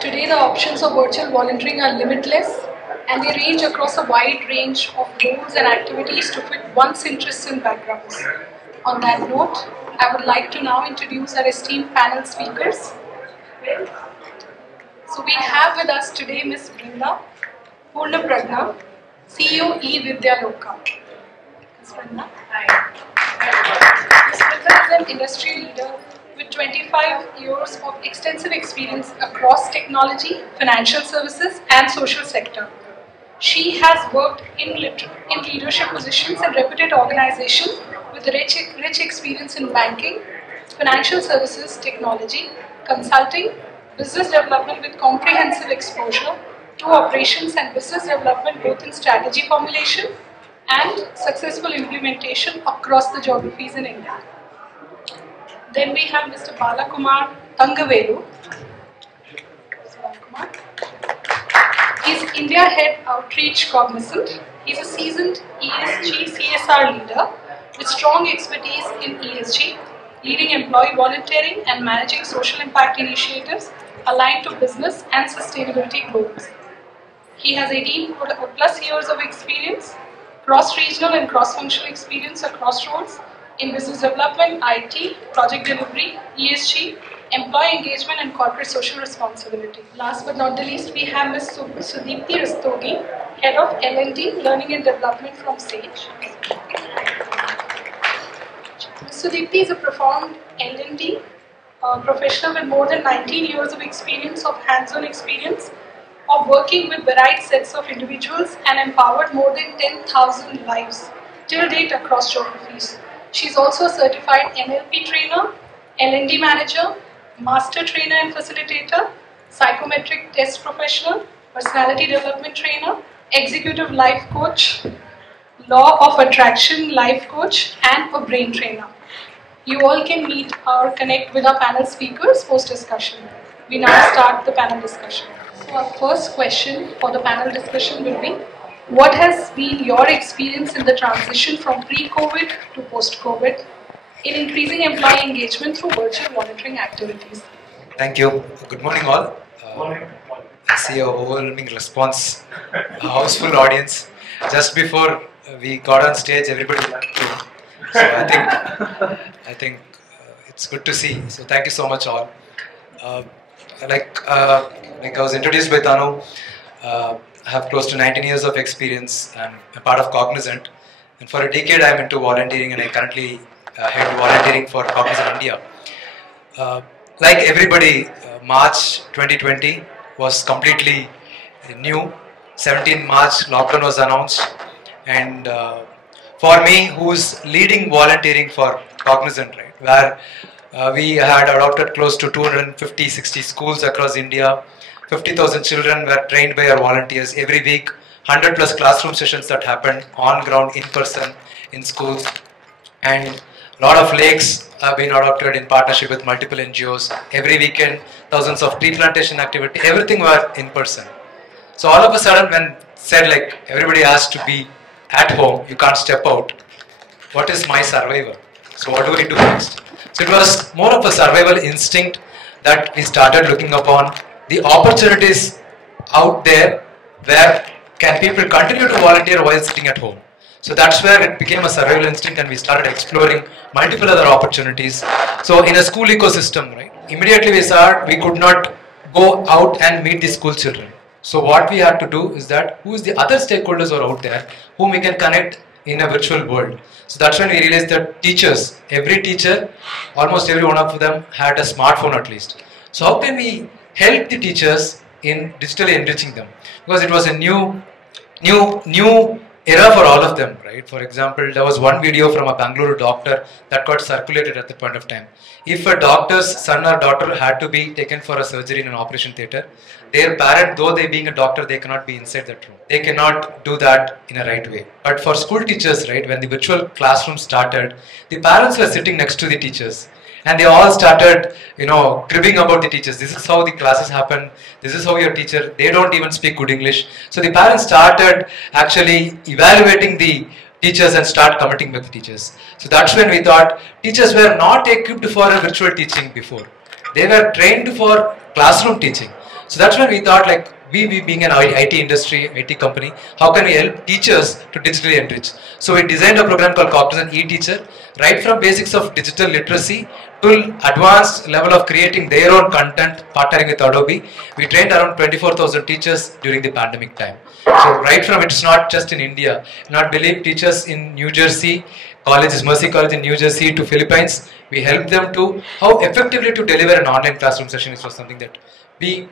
Today the options of virtual volunteering are limitless and they range across a wide range of roles and activities to fit one's interests and backgrounds. On that note, I would like to now introduce our esteemed panel speakers. So we have with us today Ms. Brinda, Poornapragna, CEO eVidyaloka. Ms. Brinda. Ms. Brinda is an industry leader with 25 years of extensive experience across technology, financial services and social sector. She has worked in leadership positions in reputed organizations with rich experience in banking, financial services, technology, consulting, business development with comprehensive exposure to operations and business development both in strategy formulation and successful implementation across the geographies in India. Then we have Mr. Balakumar Thangavelu. He is India Head Outreach Cognizant. He is a seasoned ESG CSR leader with strong expertise in ESG, leading employee volunteering and managing social impact initiatives aligned to business and sustainability goals. He has 18 plus years of experience, cross-regional and cross-functional experience across roles in business development, IT, project delivery, ESG, employee engagement and corporate social responsibility. Last but not the least, we have Ms. Sudeepti Rastogi, Head of L&D, Learning and Development from SAGE. Ms. Sudeepti is a profound L&D professional with more than 19 years of experience of hands-on experience of working with varied sets of individuals and empowered more than 10,000 lives till date across geographies. She is also a certified NLP trainer, L&D manager, master trainer and facilitator, psychometric test professional, personality development trainer, executive life coach, law of attraction life coach and a brain trainer. You all can meet or connect with our panel speakers post-discussion. We now start the panel discussion. So our first question for the panel discussion will be, what has been your experience in the transition from pre-COVID to post-COVID in increasing employee engagement through virtual volunteering activities? Thank you. Good morning all. I see an overwhelming response, a houseful audience. Just before we got on stage, everybody left too. So I think it's good to see. So thank you so much all. Like I was introduced by Tanu, I have close to 19 years of experience and I'm part of Cognizant. And for a decade I'm into volunteering and I currently head volunteering for Cognizant India. Like everybody, March 2020 was completely new. 17 March lockdown was announced, and for me, who's leading volunteering for Cognizant, right, where we had adopted close to 250-60 schools across India. 50,000 children were trained by our volunteers every week. 100 plus classroom sessions that happened on ground, in person, in schools, and a lot of lakes have been adopted in partnership with multiple NGOs. Every weekend, thousands of tree plantation activity, everything were in person. So all of a sudden when said like everybody has to be at home, you can't step out, what is my survival? So what do we do next? So it was more of a survival instinct that we started looking upon the opportunities out there where can people continue to volunteer while sitting at home. So that's where it became a survival instinct and we started exploring multiple other opportunities. So in a school ecosystem, right, immediately we saw we could not go out and meet the school children. So what we had to do is that who is the other stakeholders who are out there whom we can connect in a virtual world. So that's when we realized that teachers, every teacher, almost every one of them had a smartphone at least. So how can we help the teachers in digitally enriching them? Because it was a new era for all of them, right? For example, there was one video from a Bangalore doctor that got circulated at that point of time. If a doctor's son or daughter had to be taken for a surgery in an operation theatre, their parent, though they being a doctor, they cannot be inside that room. They cannot do that in a right way. But for school teachers, right, when the virtual classroom started, the parents were sitting next to the teachers. And they all started, cribbing about the teachers. This is how the classes happen. This is how your teacher, they don't even speak good English. So the parents started actually evaluating the teachers and start committing with the teachers. So that's when we thought teachers were not equipped for a virtual teaching before. They were trained for classroom teaching. So that's when we thought, like, we being an IT industry, IT company, how can we help teachers to digitally enrich? So we designed a program called Cognizant e-teacher, right from basics of digital literacy to advanced level of creating their own content, partnering with Adobe. We trained around 24,000 teachers during the pandemic time. So right from, it's not just in India. Not believe teachers in New Jersey, colleges, Mercy College in New Jersey to Philippines, we help them to how effectively to deliver an online classroom session. It was something that we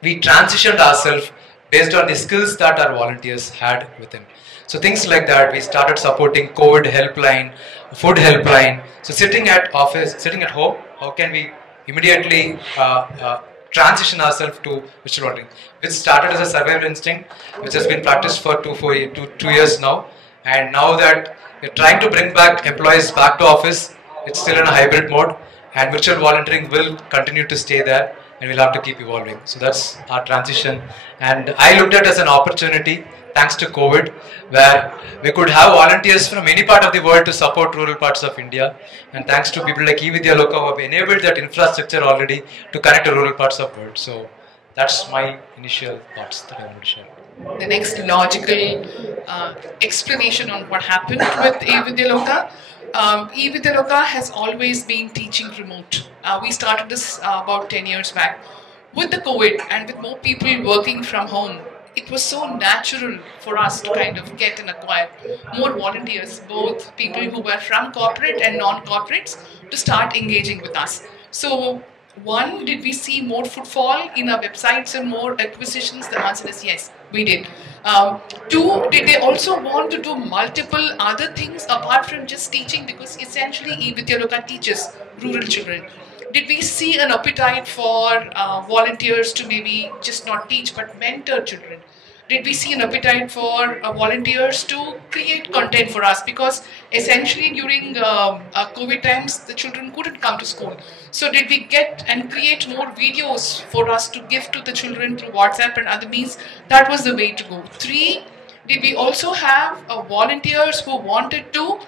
we transitioned ourselves based on the skills that our volunteers had within. So things like that, we started supporting COVID helpline, food helpline. So sitting at office, sitting at home, how can we immediately transition ourselves to virtual volunteering, which started as a survival instinct, which has been practiced for 2 years now. And now that we're trying to bring back employees back to office, it's still in a hybrid mode, and virtual volunteering will continue to stay there, and we'll have to keep evolving. So that's our transition, and I looked at it as an opportunity thanks to COVID, where we could have volunteers from any part of the world to support rural parts of India, and thanks to people like eVidyaloka who have enabled that infrastructure already to connect to rural parts of the world. So that's my initial thoughts that I want to share. The next logical explanation on what happened with eVidyaloka. eVidyaloka has always been teaching remote. We started this about 10 years back. With the COVID and with more people working from home, it was so natural for us to kind of get and acquire more volunteers, both people who were from corporate and non-corporates, to start engaging with us. So, one, did we see more footfall in our websites and more acquisitions? The answer is yes, we did. Two, did they also want to do multiple other things apart from just teaching? Because essentially eVidyaloka teaches rural children. Did we see an appetite for volunteers to maybe just not teach but mentor children? Did we see an appetite for volunteers to create content for us? Because essentially during COVID times, the children couldn't come to school. So did we get and create more videos for us to give to the children through WhatsApp and other means? That was the way to go. Three, did we also have volunteers who wanted to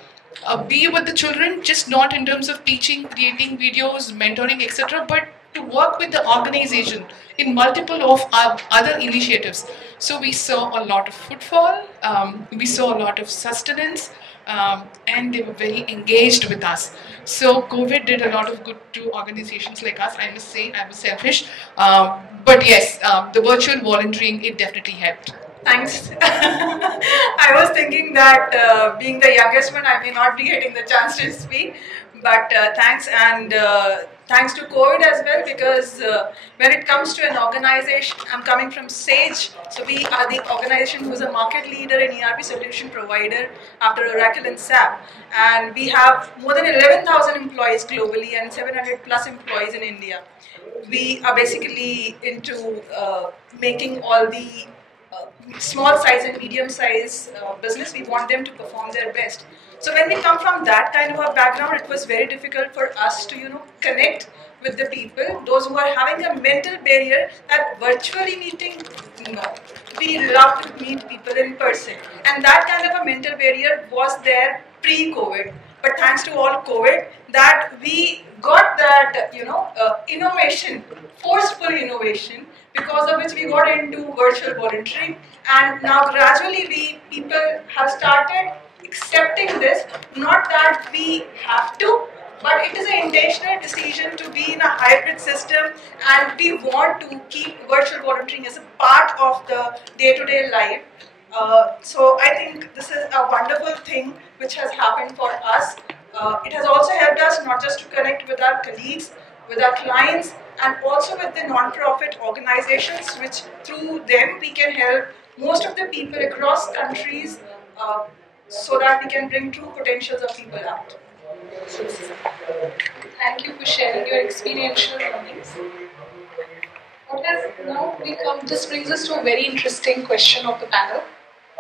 be with the children, just not in terms of teaching, creating videos, mentoring, etc., but to work with the organization in multiple of other initiatives. So we saw a lot of footfall, we saw a lot of sustenance, and they were very engaged with us. So COVID did a lot of good to organizations like us. I must say, I was selfish, but yes, the virtual volunteering, it definitely helped. Thanks. I was thinking that being the youngest one, I may not be getting the chance to speak, but thanks, and thanks to COVID as well, because when it comes to an organization, I'm coming from Sage, so we are the organization who's a market leader in ERP solution provider after Oracle and SAP, and we have more than 11,000 employees globally and 700 plus employees in India. We are basically into making all the small size and medium size business. We want them to perform their best. So when we come from that kind of a background, it was very difficult for us to connect with the people, those who are having a mental barrier that virtually meeting, no. We love to meet people in person, and that kind of a mental barrier was there pre-COVID. But thanks to all COVID, that we got that innovation, forceful innovation, because of which we got into virtual volunteering, and now gradually people have started accepting this. Not that we have to, but it is an intentional decision to be in a hybrid system, and we want to keep virtual volunteering as a part of the day-to-day life. So I think this is a wonderful thing which has happened for us. It has also helped us not just to connect with our colleagues, with our clients, and also with the non-profit organizations, which through them we can help most of the people across countries so that we can bring true potentials of people out. Thank you for sharing your experiential learnings. This brings us to a very interesting question of the panel.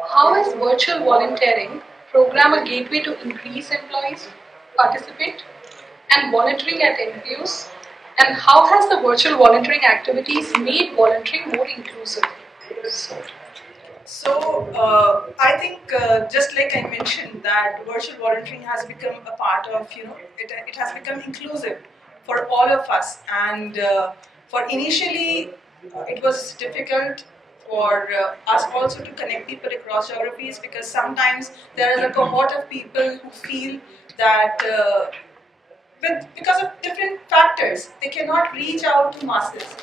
How is virtual volunteering program a gateway to increase employees participate and volunteering at NPOs? And how has the virtual volunteering activities made volunteering more inclusive? So I think just like I mentioned, that virtual volunteering has become a part of, it has become inclusive for all of us. And for initially, it was difficult for us also to connect people across geographies, because sometimes there is a cohort of people who feel that because of different factors, they cannot reach out to masses.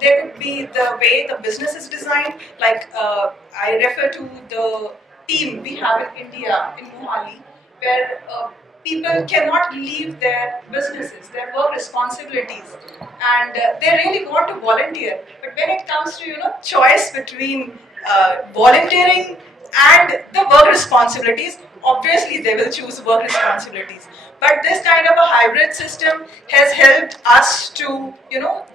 There could be the way the business is designed, like I refer to the team we have in India, in Mohali, where people cannot leave their businesses, their work responsibilities, and they really want to volunteer. But when it comes to choice between volunteering and the work responsibilities, obviously they will choose work responsibilities. But this kind of a hybrid system has helped us to,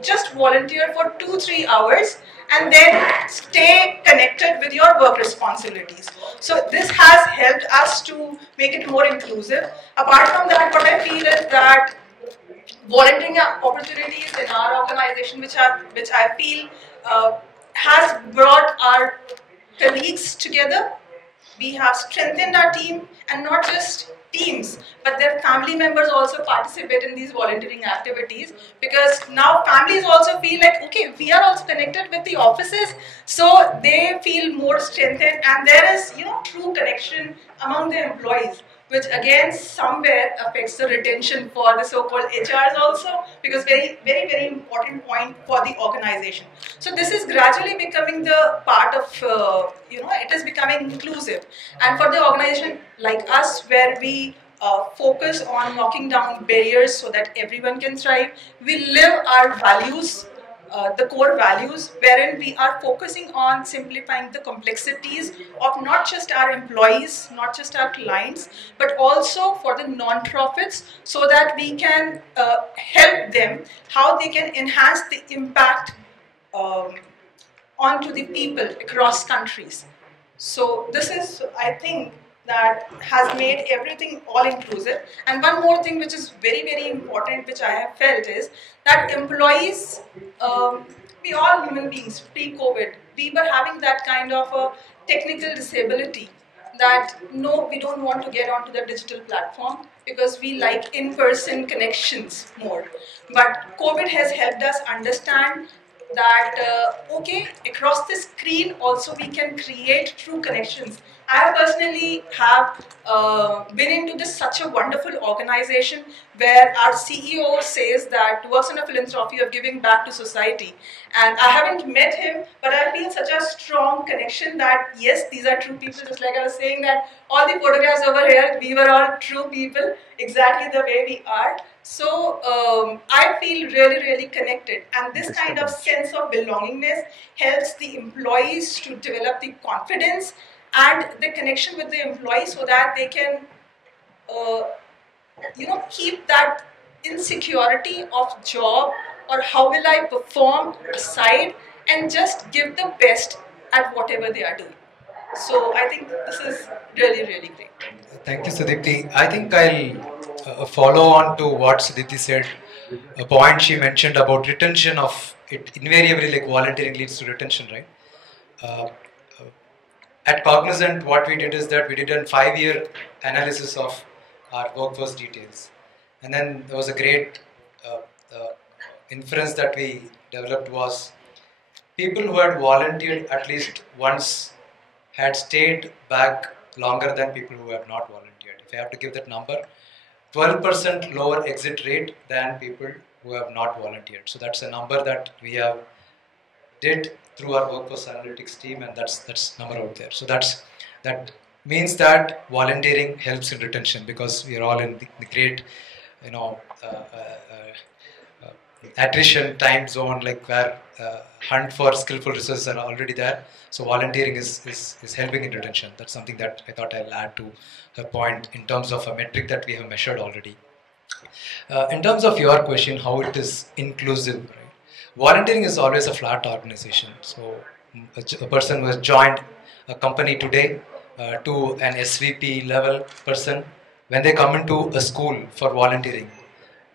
just volunteer for 2-3 hours and then stay connected with your work responsibilities. So this has helped us to make it more inclusive. Apart from that, what I feel is that volunteering opportunities in our organization, which I feel has brought our colleagues together. We have strengthened our team, and not just teams, but their family members also participate in these volunteering activities, because now families also feel like, okay, we are also connected with the offices, so they feel more strengthened, and there is true connection among the employees, which again somewhere affects the retention for the so-called HRs also, because very important point for the organization. So this is gradually becoming the part of, it is becoming inclusive. And for the organization like us, where we focus on knocking down barriers so that everyone can thrive, we live our values, the core values, wherein we are focusing on simplifying the complexities of not just our employees, not just our clients, but also for the non-profits, so that we can help them, how they can enhance the impact onto the people across countries. So this is, I think, that has made everything all inclusive. And one more thing which is very important, which I have felt, is that employees, we all human beings, pre-COVID, we were having that kind of a technical disability that no, we don't want to get onto the digital platform because we like in-person connections more. But COVID has helped us understand that okay, across the screen also we can create true connections. I personally have been into this such a wonderful organization where our CEO says that works on a philanthropy of giving back to society. And I haven't met him, but I feel such a strong connection that yes, these are true people. Just like I was saying that all the photographs over here, we were all true people, exactly the way we are. So I feel really connected, and this kind of sense of belongingness helps the employees to develop the confidence and the connection with the employees, so that they can keep that insecurity of job or how will I perform aside and just give the best at whatever they are doing. So I think this is really great. Thank you, Sudeepti. I think I'll follow on to what Sudeepti said. A point she mentioned about retention of it, invariably like volunteering leads to retention, right? At Cognizant, what we did is that we did a 5-year analysis of our workforce details. And then there was a great inference that we developed was people who had volunteered at least once had stayed back longer than people who have not volunteered. If I have to give that number, 12% lower exit rate than people who have not volunteered. So that's a number that we have did through our workforce analytics team, and that's number out there. So that means that volunteering helps in retention, because we are all in the great, attrition time zone, like where hunt for skillful resources are already there. So volunteering is helping in retention. That's something that I thought I'll add to her point in terms of a metric that we have measured already. In terms of your question, how it is inclusive, right? Volunteering is always a flat organization. So a person who has joined a company today to an SVP level person, when they come into a school for volunteering,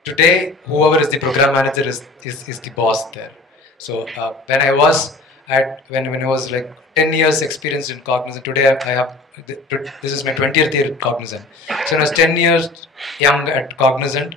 today whoever is the program manager is the boss there. So when I was like 10 years experience in Cognizant, today I have, this is my 20th year at Cognizant. So when I was 10 years young at Cognizant,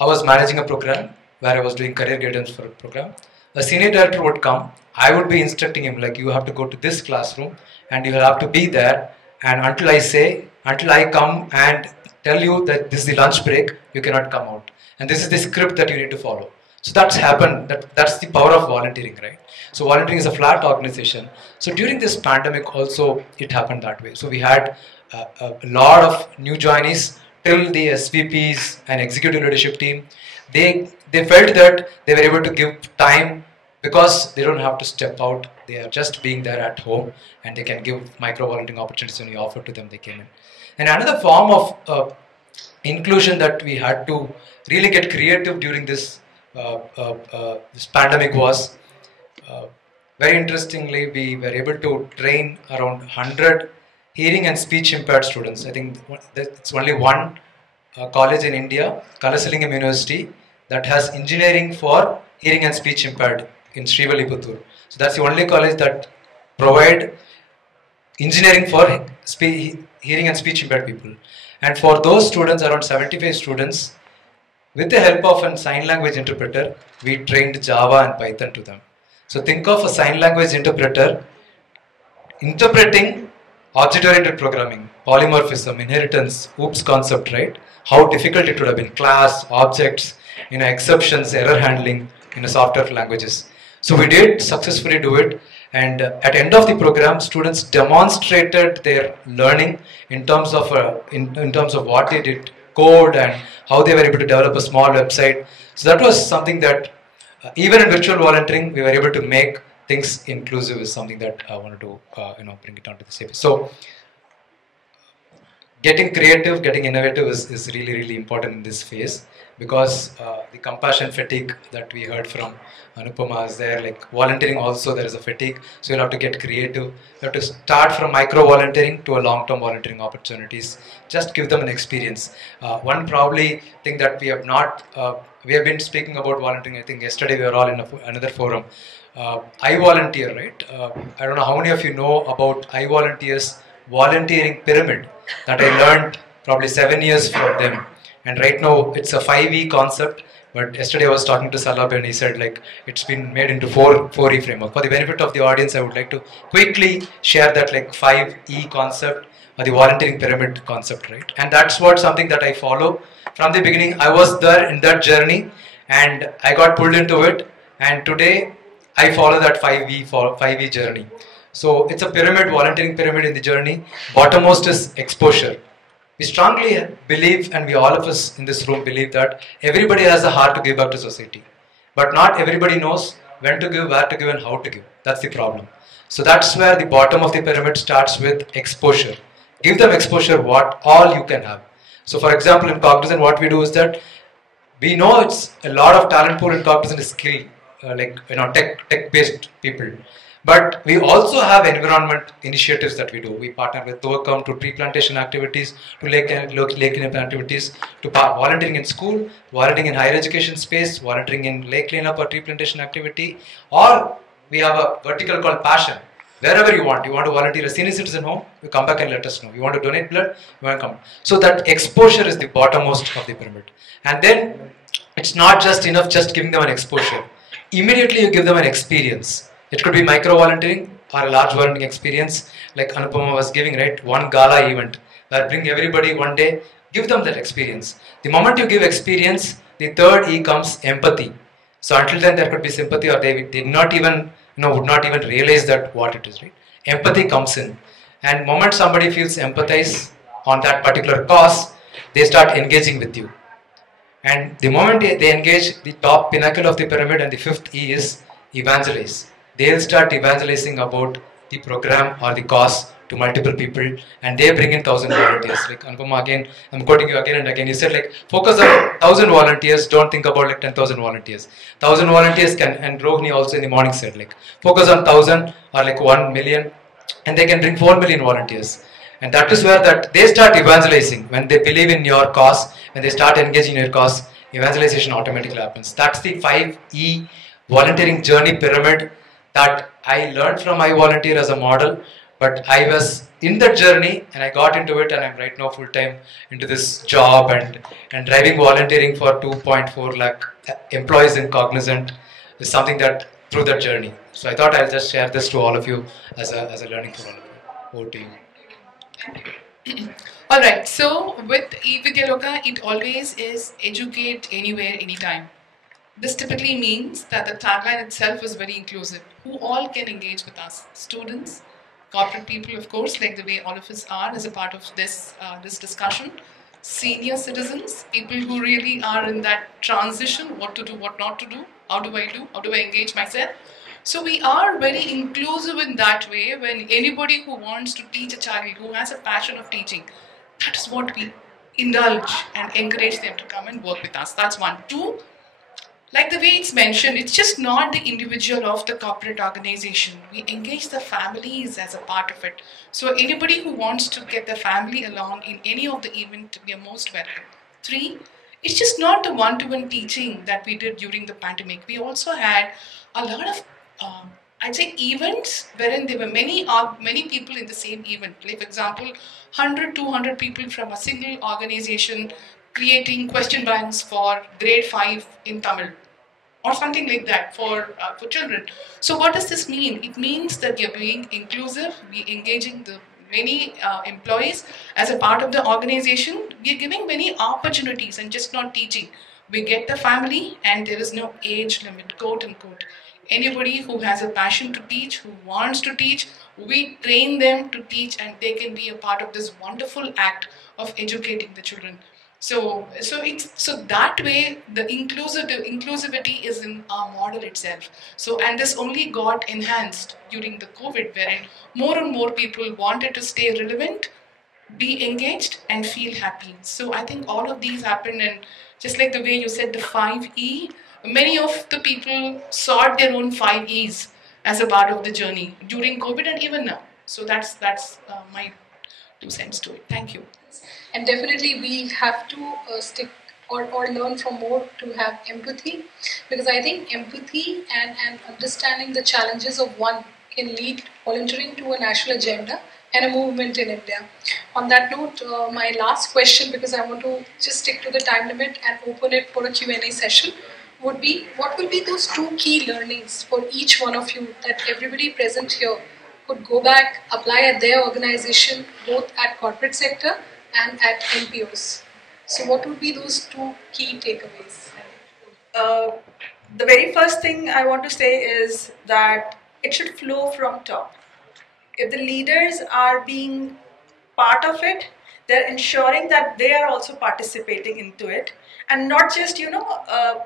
I was managing a program where I was doing career guidance for a program. a senior director would come. I would be instructing him like, you have to go to this classroom and you will have to be there, and until I come and tell you that this is the lunch break, you cannot come out. And this is the script that you need to follow. So that's happened. That's the power of volunteering, right? So volunteering is a flat organization. So during this pandemic also, it happened that way. So we had a lot of new joinees till the SVPs and executive leadership team. They felt that they were able to give time because they don't have to step out. They are just being there at home, and they can give micro volunteering opportunities when we offer to them. They came in. And another form of inclusion that we had to really get creative during this pandemic was, very interestingly, we were able to train around 100 hearing and speech impaired students. I think it's only one college in India, Kalasalingam University, that has engineering for hearing and speech impaired in Srivilliputturu. So that's the only college that provide engineering for hearing and speech impaired people. And for those students, around 75 students, with the help of a sign language interpreter, we trained Java and Python to them. So think of a sign language interpreter interpreting object-oriented programming, polymorphism, inheritance, OOPS concept, right? How difficult it would have been, class, objects, exceptions, error handling in software languages. So we did successfully do it, and at the end of the program, students demonstrated their learning in terms of what they did, code, and how they were able to develop a small website. So that was something that even in virtual volunteering, we were able to make things inclusive. Is something that I wanted to bring it onto the table. So getting creative, getting innovative is really, really important in this phase, because the compassion fatigue that we heard from Anupama is there. Like volunteering also, there is a fatigue. So you'll have to get creative. You have to start from micro volunteering to a long-term volunteering opportunities. Just give them an experience. One probably thing that we have not, we have been speaking about volunteering. I think yesterday we were all in another forum. I volunteer, right? I don't know how many of you know about I volunteers volunteering pyramid that I learned probably 7 years from them. And right now it's a 5E concept, but yesterday I was talking to Salab and he said like it's been made into 4E framework. For the benefit of the audience, I would like to quickly share that like 5E concept, or the volunteering pyramid concept, right? And that's something that I follow from the beginning. I was there in that journey and I got pulled into it, and today I follow that 5E journey. So it's a pyramid, volunteering pyramid in the journey. Bottommost is exposure. We strongly believe, and we all of us in this room believe, that everybody has a heart to give back to society. But not everybody knows when to give, where to give, and how to give. That's the problem. So that's where the bottom of the pyramid starts with exposure. Give them exposure, what all you can have. So for example, in Cognizant, what we do is that we know it's a lot of talent pool in Cognizant is skill, tech-based people. But we also have environment initiatives that we do. We partner with Volcon to tree plantation activities, to lake cleanup activities, to volunteering in school, volunteering in higher education space, volunteering in lake cleanup or tree plantation activity. Or we have a vertical called passion. Wherever you want to volunteer a senior citizen home, you come back and let us know. You want to donate blood, you want to come. So that exposure is the bottommost of the pyramid. And then it's not just enough just giving them an exposure. Immediately you give them an experience. It could be micro volunteering or a large volunteering experience like Anupama was giving, right? One gala event where bring everybody one day, give them that experience. The moment you give experience, the third E comes empathy. So until then there could be sympathy, or they did not even, would not even realize that what it is, right? Empathy comes in. And the moment somebody feels empathize on that particular cause, they start engaging with you. And the moment they engage, the top pinnacle of the pyramid, and the fifth E is evangelize. They'll start evangelizing about the program or the cause to multiple people, and they bring in 1,000 volunteers. Like Anupama, again, I'm quoting you again and again. You said like focus on 1,000 volunteers. Don't think about like 10,000 volunteers. 1,000 volunteers can, and Rohini also in the morning said like focus on 1,000 or like 1 million, and they can bring 4 million volunteers. And that is where that they start evangelizing. When they believe in your cause, when they start engaging in your cause, evangelization automatically happens. That's the 5E volunteering journey pyramid that I learned from my volunteer as a model, but I was in that journey and I got into it, and I'm right now full-time into this job and driving volunteering for 2.4 lakh employees in Cognizant is something that through that journey. So I thought I'll just share this to all of you as a learning for all of you. Over to you. Alright, so with eVidyaloka, it always is educate anywhere, anytime. This typically means that the tagline itself is very inclusive. Who all can engage with us? Students, corporate people, of course, like the way all of us are as a part of this discussion. Senior citizens, people who really are in that transition, what to do, what not to do, how do I engage myself. So we are very inclusive in that way. When anybody who wants to teach a child, who has a passion of teaching, that is what we indulge and encourage them to come and work with us. That's one. Two, like the way it's mentioned, it's just not the individual of the corporate organization. We engage the families as a part of it. So anybody who wants to get the family along in any of the event, we are most welcome. Three, it's just not the one-to-one teaching that we did during the pandemic. We also had a lot of, I'd say, events wherein there were many people in the same event. Like, for example, 100, 200 people from a single organization creating question banks for grade 5 in Tamil, or something like that for children. So what does this mean? It means that we are being inclusive, we are engaging the many employees as a part of the organization. We are giving many opportunities and just not teaching. We get the family and there is no age limit, quote unquote. Anybody who has a passion to teach, who wants to teach, we train them to teach, and they can be a part of this wonderful act of educating the children. So that way the inclusivity is in our model itself. So, and this only got enhanced during the COVID, wherein more and more people wanted to stay relevant, be engaged, and feel happy. So I think all of these happened, and just like the way you said the 5E, many of the people sought their own 5Es as a part of the journey during COVID and even now. So that's my 2 cents to it. Thank you. And definitely we have to stick or learn from more to have empathy, because I think empathy and understanding the challenges of one can lead volunteering to a national agenda and a movement in India. On that note, my last question, because I want to just stick to the time limit and open it for a Q&A session, would be, what will be those 2 key learnings for each one of you that everybody present here could go back, apply at their organization, both at corporate sector and at NPOs? So what would be those 2 key takeaways? The very first thing I want to say is that it should flow from top. If the leaders are being part of it, they're ensuring that they are also participating into it, and not just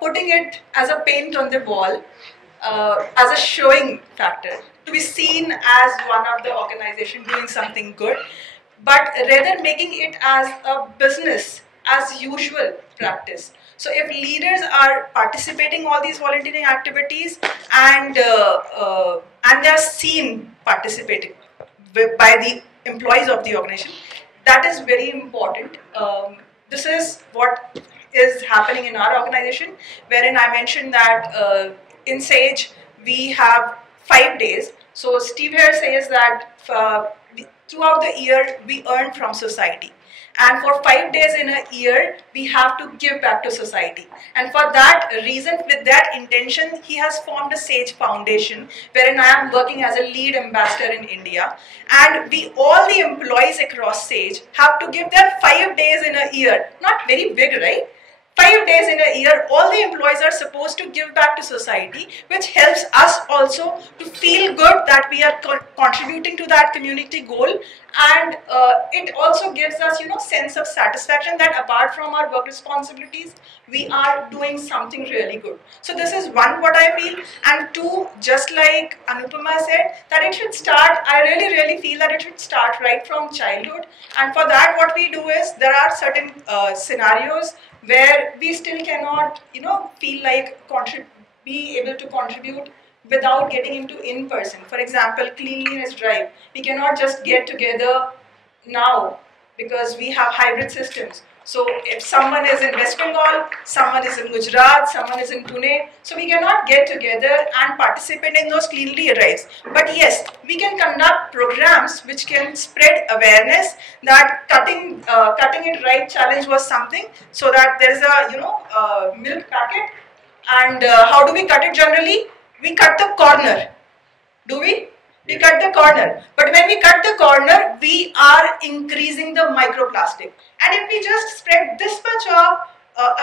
putting it as a paint on the wall, as a showing factor, to be seen as one of the organization doing something good, but rather making it as a business as usual practice. So if leaders are participating in all these volunteering activities and they are seen participating by the employees of the organization, that is very important. This is what is happening in our organization, wherein I mentioned that in SAGE we have 5 days. So Steve here says that throughout the year we earn from society, and for 5 days in a year we have to give back to society. And for that reason, with that intention, he has formed a SAGE Foundation, wherein I am working as a lead ambassador in India, and we, all the employees across SAGE, have to give their 5 days in a year. Not very big, right? 5 days in a year, all the employees are supposed to give back to society, which helps us also to feel good that we are contributing to that community goal, and it also gives us, sense of satisfaction that apart from our work responsibilities, we are doing something really good. So this is one, what I feel, and 2, just like Anupama said, that it should start. I really feel that it should start right from childhood, and for that, what we do is there are certain scenarios where we still cannot, feel like be able to contribute without getting into in-person. For example, cleanliness drive. We cannot just get together now because we have hybrid systems. So if someone is in West Bengal, someone is in Gujarat, someone is in Pune, so we cannot get together and participate in those cleanly drives. But yes, we can conduct programs which can spread awareness that cutting it right challenge was something, so that there is a milk packet, and how do we cut it generally? We cut the corner. Do we? We cut the corner. But when we cut the corner, we are increasing the microplastic. And if we just spread this much of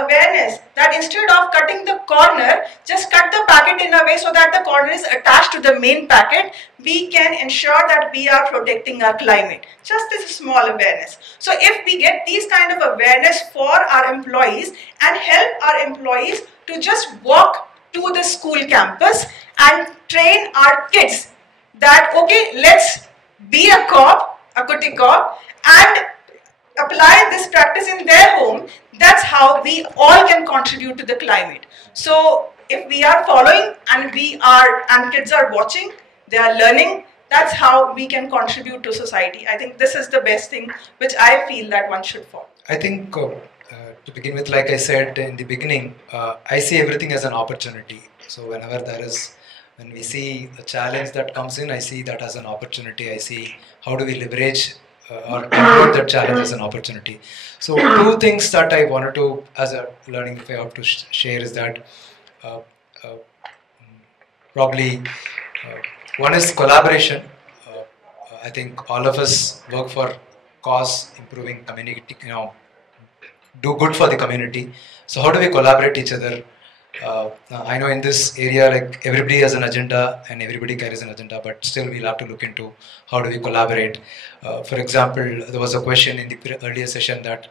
awareness that instead of cutting the corner, just cut the packet in a way so that the corner is attached to the main packet, we can ensure that we are protecting our climate. Just this small awareness. So if we get these kind of awareness for our employees and help our employees to just walk to the school campus and train our kids that, okay, let's be a cop, a Kuti cop, and apply this practice in their home, that's how we all can contribute to the climate. So if we are following and kids are watching, they are learning, that's how we can contribute to society. I think this is the best thing which I feel that one should follow. I think to begin with, like I said in the beginning, I see everything as an opportunity. So when we see a challenge that comes in, I see that as an opportunity. I see how do we leverage or convert that challenge as an opportunity. So two things that I wanted to, as a learning, if I have to share, is that probably one is collaboration. I think all of us work for cause, improving community, do good for the community. So how do we collaborate each other? I know in this area, like everybody has an agenda and everybody carries an agenda, but still we'll have to look into how do we collaborate. For example, there was a question in the earlier session that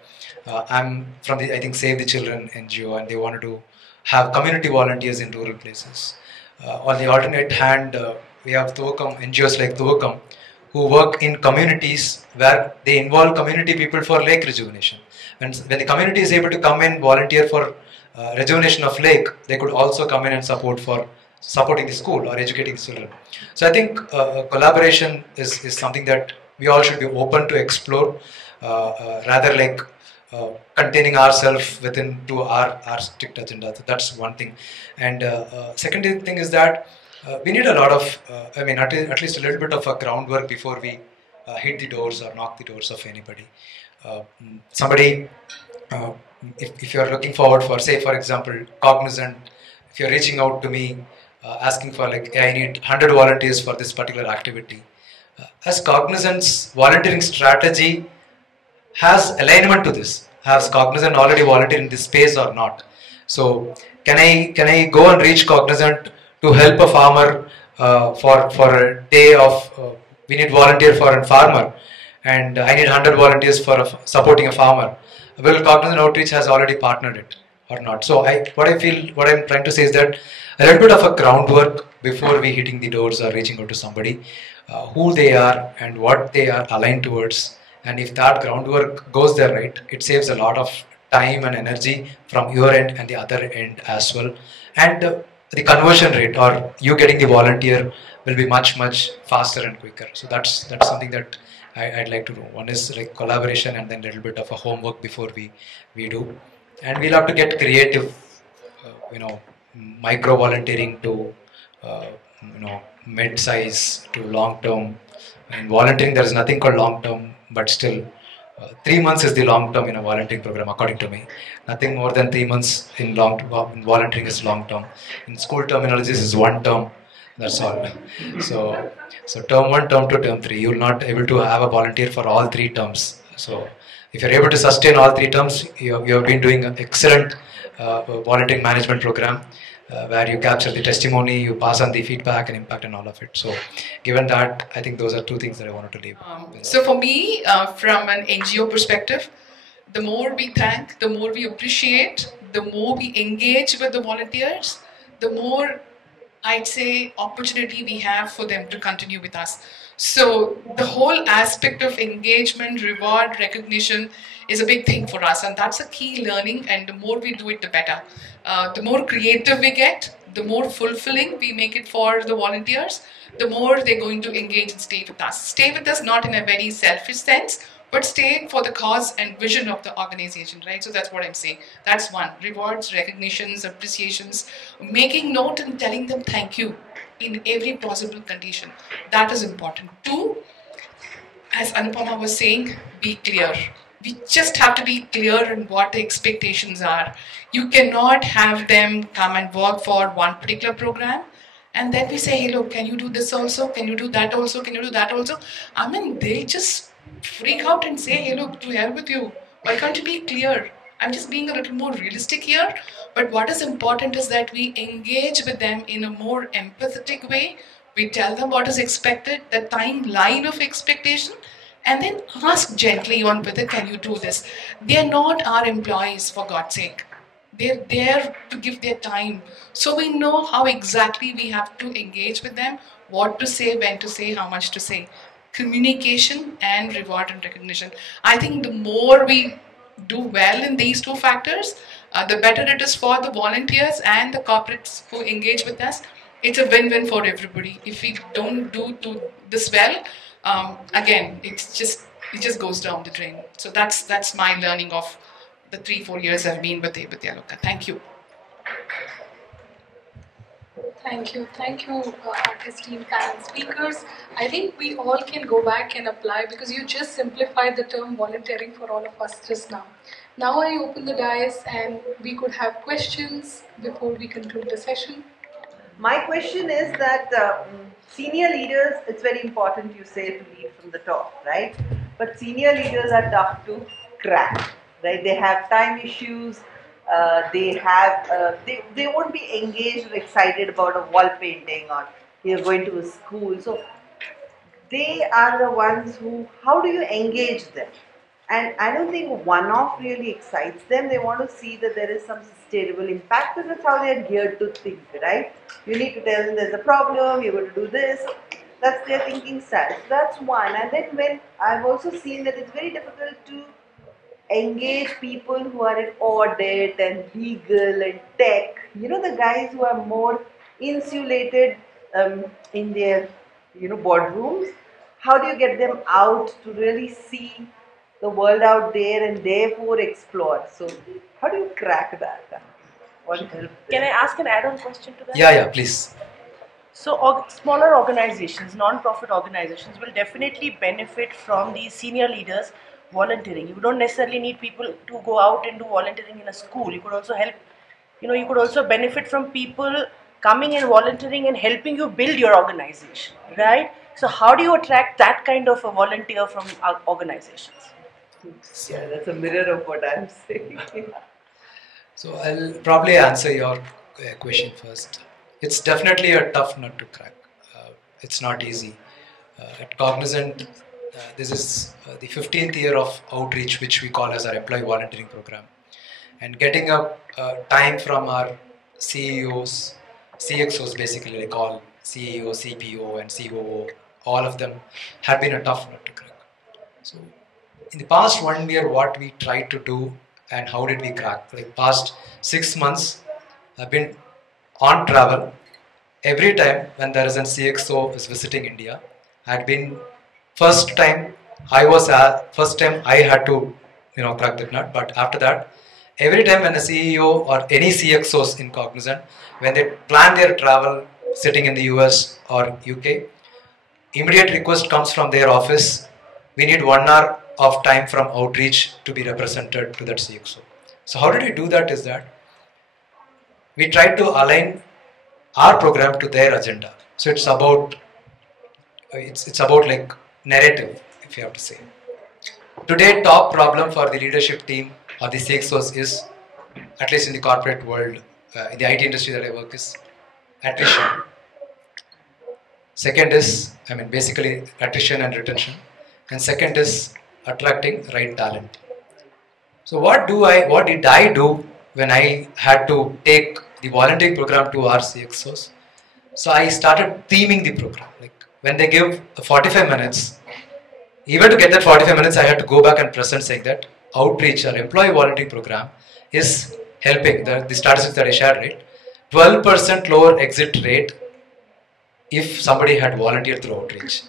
I'm from the, I think, Save the Children NGO, and they wanted to have community volunteers in rural places. On the alternate hand, we have NGOs like Thuvakam, who work in communities where they involve community people for lake rejuvenation. And when the community is able to come in, volunteer for rejuvenation of lake, they could also come in and supporting the school or educating the children. So I think collaboration is something that we all should be open to explore, rather like containing ourselves within to our strict agenda. So that's one thing. And second thing is that we need a lot of, at least a little bit of a groundwork before we hit the doors or knock the doors of anybody. If you're looking forward for, say, for example, Cognizant, if you're reaching out to me asking for, like, I need 100 volunteers for this particular activity, has Cognizant's volunteering strategy has alignment to this? Has Cognizant already volunteered in this space or not? So can I go and reach Cognizant to help a farmer for a day of we need volunteer for a farmer, and I need 100 volunteers for supporting a farmer? Well, Cognizant Outreach has already partnered it or not. So what I'm trying to say is that a little bit of a groundwork before we hitting the doors or reaching out to somebody, who they are and what they are aligned towards. And if that groundwork goes there right, it saves a lot of time and energy from your end and the other end as well. And the conversion rate, or you getting the volunteer, will be much faster and quicker. So that's something that I'd like to do. One is like collaboration, and then a little bit of a homework before we do. And we'll have to get creative, micro volunteering to mid-size to long-term. In volunteering, there is nothing called long-term, but still 3 months is the long-term in a volunteering program, according to me. Nothing more than 3 months in volunteering is long-term. In school terminologies is 1 term. That's all. So term 1, term 2, term 3. You will not able to have a volunteer for all 3 terms. So if you're able to sustain all 3 terms, you have been doing an excellent volunteering management program, where you capture the testimony, you pass on the feedback and impact and all of it. So given that, I think those are 2 things that I wanted to leave. So for me, from an NGO perspective, the more we thank, the more we appreciate, the more we engage with the volunteers, the more, I'd say, opportunity we have for them to continue with us. So the whole aspect of engagement, reward, recognition is a big thing for us, and that's a key learning, and the more we do it, the better. The more creative we get, the more fulfilling we make it for the volunteers, the more they're going to engage and stay with us. Stay with us not in a very selfish sense, but stay for the cause and vision of the organization, right? So that's what I'm saying. That's one. Rewards, recognitions, appreciations, making note and telling them thank you in every possible condition. That is important. 2, as Anupama was saying, be clear. We just have to be clear on what the expectations are. You cannot have them come and work for one particular program And then we say, hey, look, can you do this also? Can you do that also? Can you do that also? I mean, they just freak out and say, hey, look, to hell with you. Why can't you be clear? I'm just being a little more realistic here. But what is important is that we engage with them in a more empathetic way. We tell them what is expected, the timeline of expectation, and then ask gently on whether can you do this. They are not our employees, for God's sake. They're there to give their time. So we know how exactly we have to engage with them, what to say, when to say, how much to say. Communication and reward and recognition. I think the more we do well in these two factors, the better it is for the volunteers and the corporates who engage with us. It's a win-win for everybody. If we don't do this well, again, it just goes down the drain. So that's my learning of the 3-4 years I've been with eVidyaloka. Thank you. Thank you, esteemed panel speakers. I think we all can go back and apply because you just simplified the term volunteering for all of us just now. Now I open the dais and we could have questions before we conclude the session. My question is that senior leaders, it's very important you say to lead from the top, right? But senior leaders are tough to crack, right? They have time issues. They won't be engaged or excited about a wall painting or you're going to a school. So they are the ones who, how do you engage them? And I don't think one-off really excites them. They want to see that there is some sustainable impact, because that's how they're geared to think, right? You need to tell them there's a problem, you're going to do this. That's their thinking style. So that's one. And then when I've also seen that it's very difficult to engage people who are in audit and legal and tech, you know, the guys who are more insulated in their, boardrooms. How do you get them out to really see the world out there and therefore explore? So how do you crack that? What help? Can I ask an add-on question to that? Yeah, please. So smaller organizations, non-profit organizations will definitely benefit from these senior leaders volunteering. You don't necessarily need people to go out and do volunteering in a school. You could also help, you could also benefit from people coming and volunteering and helping you build your organization, right? So how do you attract that kind of a volunteer from organizations? Yeah, that's a mirror of what I'm saying. So I'll probably answer your question first. It's definitely a tough nut to crack. It's not easy. At Cognizant, this is the 15th year of outreach, which we call as our employee volunteering program. And getting up time from our CEOs, CXOs basically, they call CEO, CPO and COO, all of them have been a tough nut to crack. So in the past 1 year, what we tried to do and how did we crack? Like past 6 months, I've been on travel. Every time when there is an CXO is visiting India, first time I had to crack that nut. But after that, every time when a CEO or any CXOs in Cognizant, when they plan their travel sitting in the US or UK, immediate request comes from their office. We need 1 hour of time from outreach to be represented to that CXO. So how did we do that is that we tried to align our program to their agenda. So it's about like narrative, if you have to say. Today, top problem for the leadership team or the CXOs is, at least in the corporate world, in the IT industry that I work, is attrition. Second is, basically attrition and retention. And second is attracting right talent. So what did I do when I had to take the volunteering program to our CXOs? So I started theming the program. Like when they give 45 minutes, even to get that 45 minutes, I had to go back and present saying that outreach or employee volunteering program is helping, the statistics that I shared, right? 12% lower exit rate if somebody had volunteered through outreach.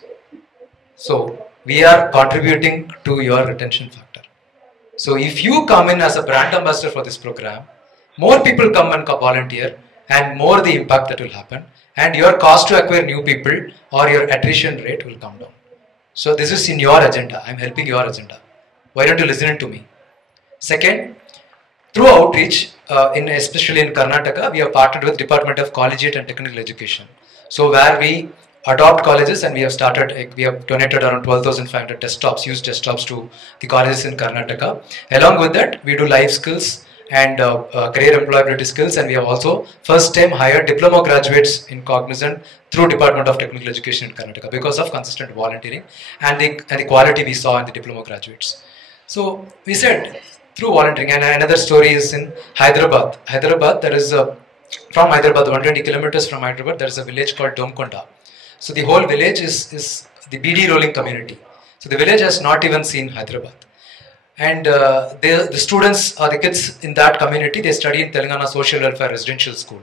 So we are contributing to your retention factor. So if you come in as a brand ambassador for this program, more people come and volunteer and more the impact that will happen, and your cost to acquire new people or your attrition rate will come down. So this is in your agenda. I'm helping your agenda. Why don't you listen to me? Second, through outreach, especially in Karnataka, we have partnered with Department of Collegiate and Technical Education. So where we adopt colleges, and we have donated around 12,500 desktops, used desktops to the colleges in Karnataka. Along with that, we do life skills and career employability skills, and we have also first time hired diploma graduates in Cognizant through Department of Technical Education in Karnataka because of consistent volunteering and the quality we saw in the diploma graduates. So we said through volunteering, and another story is in Hyderabad. There is from Hyderabad, 120 kilometers from Hyderabad, there is a village called Domkonda. So the whole village is the BD rolling community. So the village has not even seen Hyderabad. And the students or the kids in that community, they study in Telangana Social Welfare Residential School.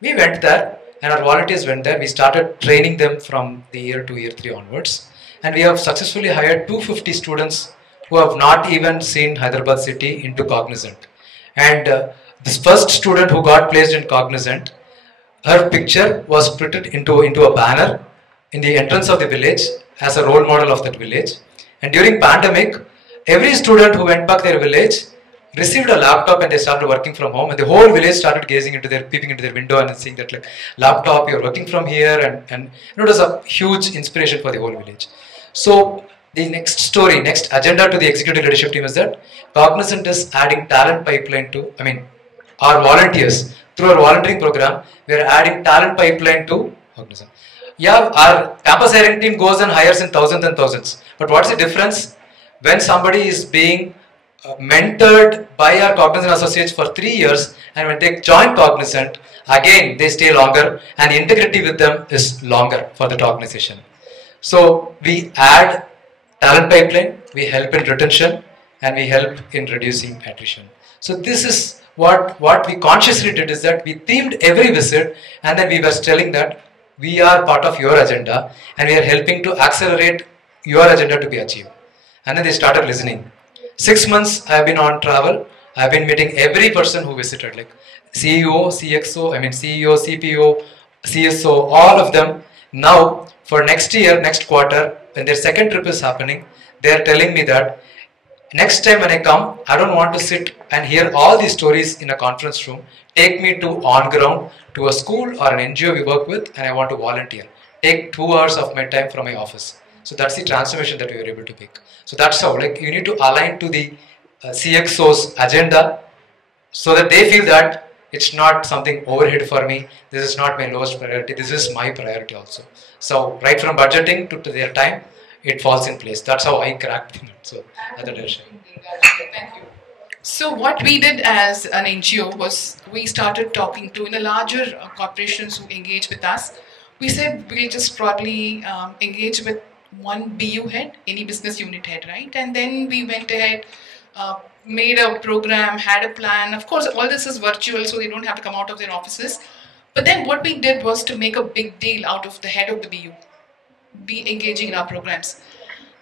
We went there and our volunteers went there. We started training them from the year 2, year 3 onwards. And we have successfully hired 250 students who have not even seen Hyderabad city into Cognizant. And this first student who got placed in Cognizant, her picture was printed into a banner in the entrance of the village as a role model of that village. And during pandemic, every student who went back to their village received a laptop and they started working from home, and the whole village started peeping into their window and seeing that like laptop, you're working from here, and it was a huge inspiration for the whole village. So the next agenda to the executive leadership team is that Cognizant is adding talent pipeline to, our volunteers, through our volunteering program, we are adding talent pipeline to Cognizant. Yeah, our campus hiring team goes and hires in thousands and thousands. But what's the difference? When somebody is being mentored by our Cognizant associates for 3 years, and when they join Cognizant, again they stay longer, and the integrity with them is longer for that organization. So we add talent pipeline, we help in retention, and we help in reducing attrition. So this is what we consciously did, is that we themed every visit, and then we were telling that we are part of your agenda and we are helping to accelerate your agenda to be achieved. And then they started listening. 6 months I have been on travel. I have been meeting every person who visited, like CEO, CEO, CPO, CSO, all of them. Now for next year, next quarter, when their second trip is happening, they are telling me that next time when I come, I don't want to sit and hear all these stories in a conference room. Take me to on ground, to a school or an NGO we work with, and I want to volunteer. Take 2 hours of my time from my office. So that's the transformation that we were able to make. So that's how, like, you need to align to the CXO's agenda so that they feel that it's not something overhead for me. This is not my lowest priority. This is my priority also. So right from budgeting to their time, it falls in place. That's how I cracked it. So other direction. Thank you. So what we did as an NGO was we started talking to the larger corporations who engage with us. We said we'll just probably engage with one BU head, any business unit head, right? And then we went ahead, made a program, had a plan. Of course, all this is virtual, so they don't have to come out of their offices. But then what we did was to make a big deal out of the head of the BU, be engaging in our programs.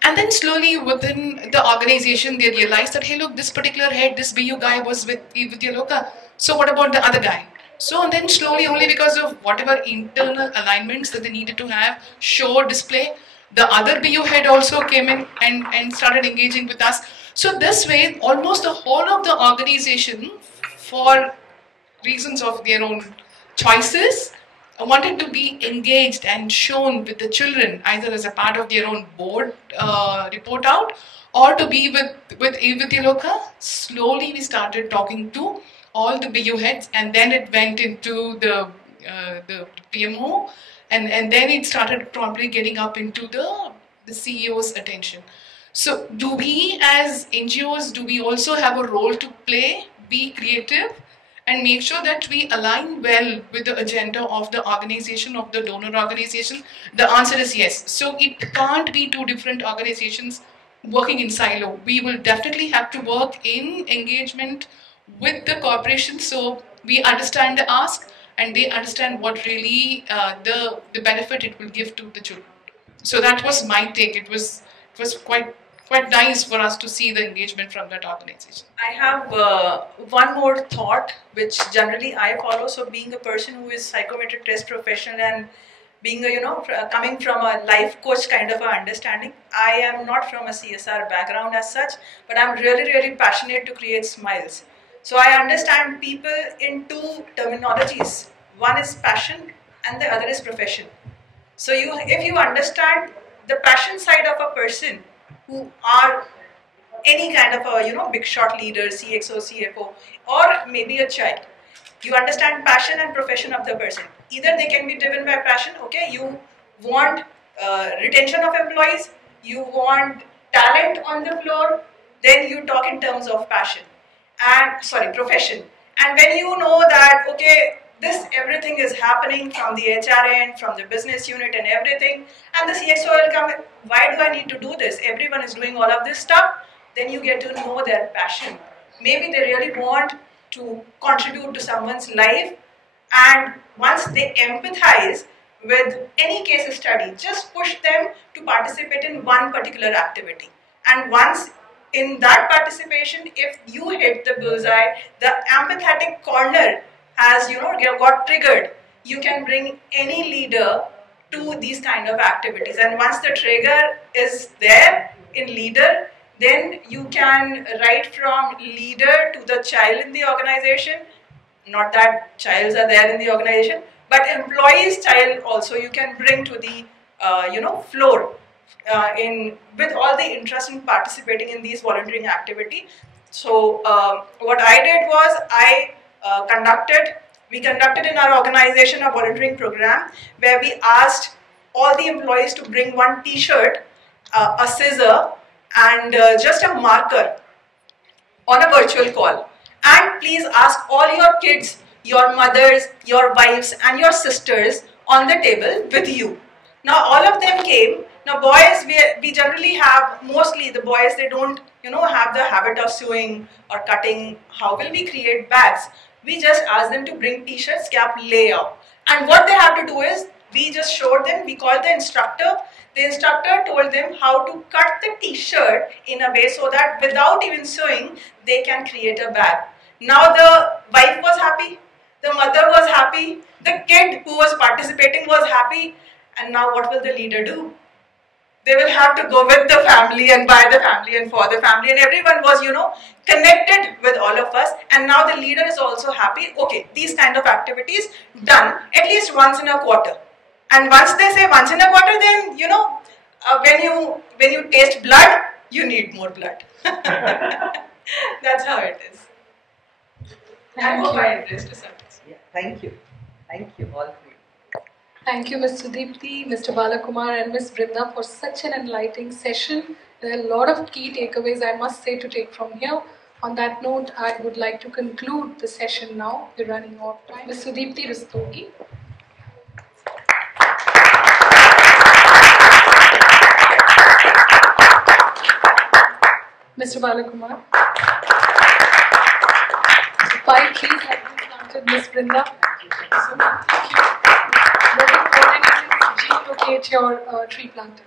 And then slowly within the organization, they realized that, hey, look, this particular head, this BU guy was with eVidyaloka. So what about the other guy? So and then slowly, only because of whatever internal alignments that they needed to have, show, display, the other BU head also came in and started engaging with us. So this way, almost the whole of the organization, for reasons of their own choices, wanted to be engaged and shown with the children, either as a part of their own board report out, or to be with eVidyaloka. Slowly we started talking to all the BU heads, and then it went into the PMO, and then it started probably getting up into the CEO's attention. So do we as NGOs, do we also have a role to play, be creative, and make sure that we align well with the agenda of the organization, of the donor organization? The answer is yes. So it can't be two different organizations working in silo. We will definitely have to work in engagement with the corporation, so we understand the ask and they understand what really the benefit it will give to the children. So that was my take. It was quite nice for us to see the engagement from that organization. I have one more thought, which generally I follow. So being a person who is psychometric test professional and being a, coming from a life coach kind of a understanding, I am not from a CSR background as such, but I'm really passionate to create smiles. So I understand people in two terminologies. One is passion and the other is profession. So if you understand the passion side of a person who are any kind of a big shot leader, CXO, CFO, or maybe a child, you understand passion and profession of the person. Either they can be driven by passion. Okay, you want retention of employees, you want talent on the floor, then you talk in terms of passion and profession. And when you know that okay, this everything is happening from the HR end, from the business unit and everything, and the CXO will come, why do I need to do this? Everyone is doing all of this stuff. Then you get to know their passion. Maybe they really want to contribute to someone's life, and once they empathize with any case study, just push them to participate in one particular activity. And once in that participation, if you hit the bullseye, the empathetic corner has got triggered, you can bring any leader to these kind of activities. And once the trigger is there in leader, then you can right from leader to the child in the organization. Not that childs are there in the organization, but employees child also you can bring to the floor with all the interest in participating in these volunteering activity. So what I did was we conducted in our organization a volunteering program where we asked all the employees to bring one t-shirt, a scissor, and just a marker on a virtual call. And please ask all your kids, your mothers, your wives and your sisters on the table with you. Now all of them came. Now boys, we generally have, mostly the boys, they don't have the habit of sewing or cutting. How will we create bags? We just ask them to bring t-shirts, cap layout. And what they have to do is, we just showed them, we called the instructor. The instructor told them how to cut the t-shirt in a way so that without even sewing, they can create a bag. Now the wife was happy, the mother was happy, the kid who was participating was happy, and now what will the leader do? They will have to go with the family and by the family and for the family, and everyone was, connected with all of us, and now the leader is also happy. Okay, these kind of activities done at least once in a quarter. And once they say once in a quarter, then when you taste blood, you need more blood. That's how it is. I hope I addressed this. Yeah, thank you all three. Thank you, Ms. Sudeepti, Mr. Balakumar and Ms. Brinda for such an enlightening session. There are a lot of key takeaways I must say to take from here. On that note, I would like to conclude the session now. We're running out of time. Ms. Sudeepti Rastogi. Mr. Balakumar. 5 trees have been planted, Ms. Brinda. So, thank you. Looking forward to relocate your tree planting.